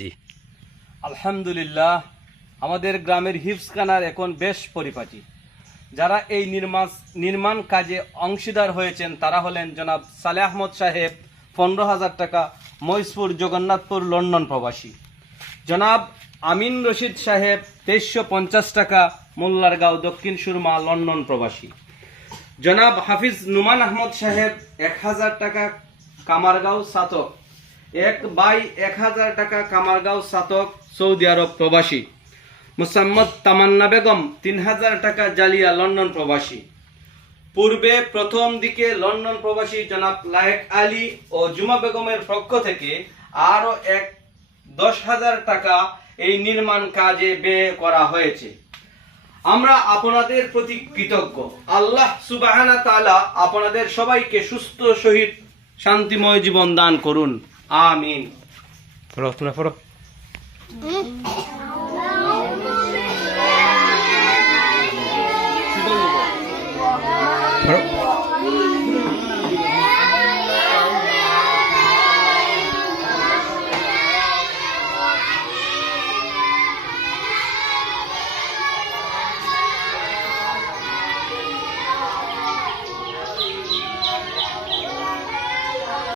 জি আলহামদুলিল্লাহ, আমাদের গ্রামের হিফজখানার এখন বেশ পরিপাটি। যারা এই নির্মাণ কাজে অংশীদার হয়েছেন তারা হলেন জনাব সালেহ আহমদ সাহেব 15,000 টাকা, মহিষপুর জগন্নাথপুর লন্ডন প্রবাসী। জনাব আমিন রশিদ সাহেব 2350 টাকা, মোল্লারগাঁও দক্ষিণ সুরমা লন্ডন প্রবাসী। জনাব হাফিজ নুমান আহমদ সাহেব 1000 টাকা, কামারগাঁও সাতক। 1000 টাকা, কামারগাঁও সাতক, সৌদি আরব প্রবাসী। মুসাম্মদ তামান্না বেগম 3000 টাকা, জালিয়া লন্ডন প্রবাসী। পূর্বে প্রথম দিকে লন্ডন প্রবাসী জনাব লায়েক আলী ও জুমা বেগমের পক্ষ থেকে আরো 10,000 টাকা এই নির্মাণ কাজে ব্যয় করা হয়েছে। আমরা আপনাদের প্রতি কৃতজ্ঞ। আল্লাহ সুবহানাহু ওয়া তাআলা আপনাদের সবাইকে সুস্থ সহিত শান্তিময় জীবন দান করুন, আমিন। পড়ো তোমরা পড়ো।